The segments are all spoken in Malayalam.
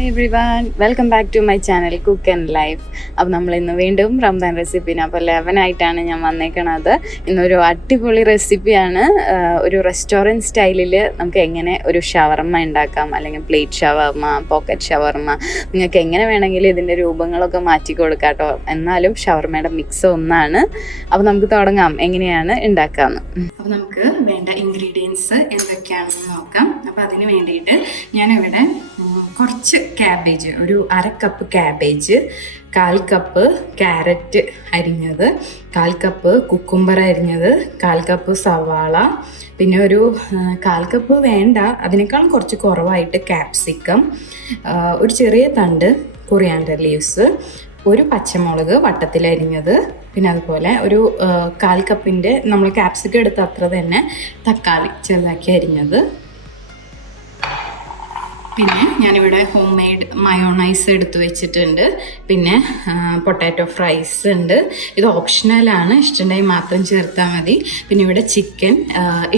Hi everyone, welcome back to my channel cook and life. അപ്പോൾ നമ്മൾ ഇന്ന് വീണ്ടും റംദാൻ റെസിപ്പിന് അപ്പോൾ 11 ആയിട്ടാണ് ഞാൻ വന്നേക്കണത്. ഇന്നൊരു അടിപൊളി റെസിപ്പിയാണ്. ഒരു റെസ്റ്റോറൻറ്റ് സ്റ്റൈലിൽ നമുക്ക് എങ്ങനെ ഒരു ഷവർമ ഉണ്ടാക്കാം, അല്ലെങ്കിൽ പ്ലേറ്റ് ഷവർമ, പോക്കറ്റ് ഷവർമ, നിങ്ങൾക്ക് എങ്ങനെ വേണമെങ്കിലും ഇതിൻ്റെ രൂപങ്ങളൊക്കെ മാറ്റി കൊടുക്കാം കേട്ടോ. എന്നാലും ഷവർമയുടെ മിക്സ് ഒന്നാണ്. അപ്പോൾ നമുക്ക് തുടങ്ങാം എങ്ങനെയാണ് ഉണ്ടാക്കാമെന്ന്. അപ്പോൾ നമുക്ക് വേണ്ട ഇൻഗ്രീഡിയൻസ് എന്തൊക്കെയാണെന്ന് നോക്കാം. അപ്പോൾ അതിന് വേണ്ടിയിട്ട് ഞാനിവിടെ കുറച്ച് ക്യാബേജ്, ഒരു 1/2 കപ്പ് ക്യാബേജ്, 1/4 കപ്പ് ക്യാരറ്റ് അരിഞ്ഞത്, 1/4 കപ്പ് കുക്കുംബർ അരിഞ്ഞത്, 1/4 കപ്പ് സവാള, പിന്നെ ഒരു 1/4 കപ്പ് വേണ്ട, അതിനേക്കാൾ കുറച്ച് കുറവായിട്ട് ക്യാപ്സിക്കം, ഒരു ചെറിയ തണ്ട് കൊറിയാൻഡർ ലീവ്സ്, ഒരു പച്ചമുളക് വട്ടത്തിലരിഞ്ഞത്, പിന്നെ അതുപോലെ ഒരു 1/4 കപ്പിൻ്റെ നമ്മൾ ക്യാപ്സിക്കം എടുത്ത അത്ര തന്നെ തക്കാളി ചെറുതാക്കി അരിഞ്ഞത്. പിന്നെ ഞാനിവിടെ ഹോം മെയ്ഡ് മയോണൈസ് എടുത്ത് വെച്ചിട്ടുണ്ട്. പിന്നെ പൊട്ടാറ്റോ ഫ്രൈസ് ഉണ്ട്. ഇത് ഓപ്ഷണലാണ്, ഇഷ്ടമുണ്ടെങ്കിൽ മാത്രം ചേർത്താൽ മതി. പിന്നെ ഇവിടെ ചിക്കൻ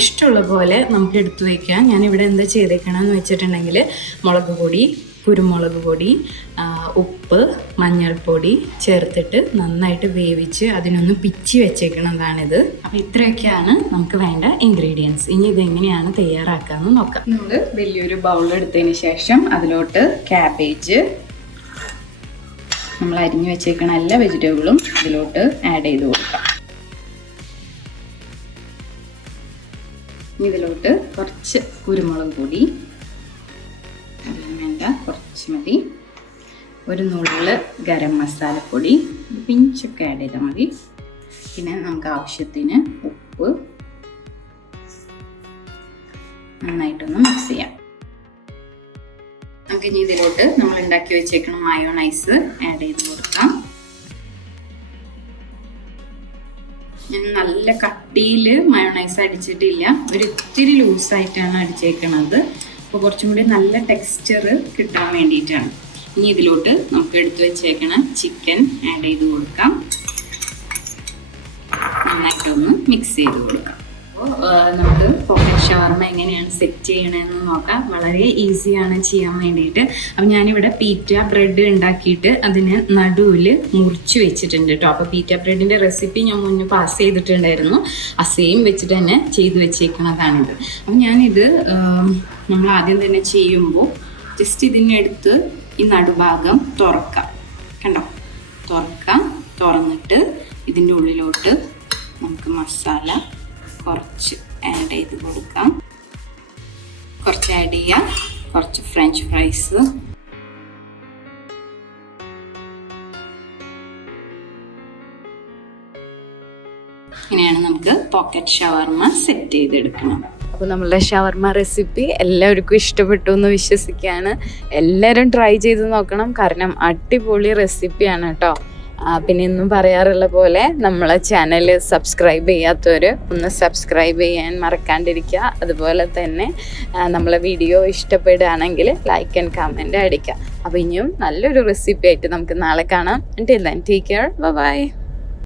ഇഷ്ടമുള്ള പോലെ നമുക്ക് എടുത്തു വയ്ക്കാം. ഞാനിവിടെ എന്താ ചെയ്തേക്കണമെന്ന് വെച്ചിട്ടുണ്ടെങ്കിൽ മുളക് പൊടി, കുരുമുളക് പൊടി, ഉപ്പ്, മഞ്ഞൾപ്പൊടി ചേർത്തിട്ട് നന്നായിട്ട് വേവിച്ച് അതിനൊന്ന് പിച്ചി വെച്ചേക്കണതാണിത്. അപ്പോൾ ഇത്രയൊക്കെയാണ് നമുക്ക് വേണ്ട ഇൻഗ്രീഡിയൻസ്. ഇനി ഇതെങ്ങനെയാണ് തയ്യാറാക്കാമെന്ന് നോക്കാം. നമ്മൾ വലിയൊരു ബൗൾ എടുത്തതിന് ശേഷം അതിലോട്ട് ക്യാബേജ്, നമ്മൾ അരിഞ്ഞു വെച്ചേക്കണ എല്ലാ വെജിറ്റബിളും ഇതിലോട്ട് ആഡ് ചെയ്ത് കൊടുക്കാം. ഇതിലോട്ട് കുറച്ച് കുരുമുളക് പൊടി, വേണ്ട കുറച്ച് മതി, ഒരു നുള്ള് ഗരം മസാലപ്പൊടി, പിഞ്ചൊക്കെ ആഡ് ചെയ്താൽ മതി. പിന്നെ നമുക്ക് ആവശ്യത്തിന് ഉപ്പ്, നന്നായിട്ടൊന്ന് മിക്സ് ചെയ്യാം. നമുക്ക് ഇനി ഇതിലോട്ട് നമ്മൾ ഉണ്ടാക്കി വെച്ചേക്കുന്ന മയോണൈസ് ആഡ് ചെയ്ത് കൊടുക്കാം. ഞാൻ നല്ല കട്ടിയിൽ മയോണൈസ് അടിച്ചിട്ടില്ല, ഒരു ഇത്തിരി ലൂസായിട്ടാണ് അടിച്ചേക്കണത്. അപ്പോൾ കുറച്ചും കൂടി നല്ല ടെക്സ്ചർ കിട്ടാൻ വേണ്ടിയിട്ടാണ്. ഇനി ഇതിലോട്ട് നമുക്ക് എടുത്തു വെച്ചേക്കണ ചിക്കൻ ആഡ് ചെയ്ത് കൊടുക്കാം. നന്നായിട്ടൊന്ന് മിക്സ് ചെയ്ത് കൊടുക്കാം. അപ്പോൾ നമുക്ക് പോക്കറ്റ് ഷവർമ എങ്ങനെയാണ് സെറ്റ് ചെയ്യണമെന്ന് നോക്കാം. വളരെ ഈസിയാണ് ചെയ്യാൻ വേണ്ടിയിട്ട്. അപ്പം ഞാനിവിടെ പീറ്റ ബ്രെഡ് ഉണ്ടാക്കിയിട്ട് അതിന് നടുവിൽ മുറിച്ച് വെച്ചിട്ടുണ്ട് കേട്ടോ. അപ്പോൾ പീറ്റ ബ്രെഡിൻ്റെ റെസിപ്പി ഞാൻ മുന്നേ പാസ് ചെയ്തിട്ടുണ്ടായിരുന്നു. ആ സെയിം വെച്ചിട്ട് തന്നെ ചെയ്ത് വെച്ചേക്കുന്നതാണിത്. അപ്പം ഞാനിത് നമ്മൾ ആദ്യം തന്നെ ചെയ്യുമ്പോൾ ജസ്റ്റ് ഇതിനെടുത്ത് ഈ നടുഭാഗം തുറക്കാം. കണ്ടോ, തുറക്കാം. തുറന്നിട്ട് ഇതിൻ്റെ ഉള്ളിലോട്ട് നമുക്ക് മസാല കുറച്ച് ആഡ് ചെയ്ത് കൊടുക്കാം. കുറച്ച് ആഡ് ചെയ്യാം, കുറച്ച് ഫ്രഞ്ച് ഫ്രൈസ്, ഇങ്ങനെയാണ് നമുക്ക് പോക്കറ്റ് ഷവർമ സെറ്റ് ചെയ്തെടുക്കണം. അപ്പോൾ നമ്മളുടെ ഷവർമ റെസിപ്പി എല്ലാവർക്കും ഇഷ്ടപ്പെട്ടു എന്ന് വിശ്വസിക്കുകയാണ്. എല്ലാവരും ട്രൈ ചെയ്ത് നോക്കണം, കാരണം അടിപൊളി റെസിപ്പിയാണ് കേട്ടോ. പിന്നെ ഇന്നും പറയാറുള്ള പോലെ നമ്മളെ ചാനൽ സബ്സ്ക്രൈബ് ചെയ്യാത്തവർ ഒന്ന് സബ്സ്ക്രൈബ് ചെയ്യാൻ മറക്കാണ്ടിരിക്കുക. അതുപോലെ തന്നെ നമ്മളെ വീഡിയോ ഇഷ്ടപ്പെടുകയാണെങ്കിൽ ലൈക്ക് ആൻഡ് കമൻറ്റ് അടിക്കുക. അപ്പോൾ ഇനിയും നല്ലൊരു റെസിപ്പി ആയിട്ട് നമുക്ക് നാളെ കാണാം. Until then, take care. Bye bye.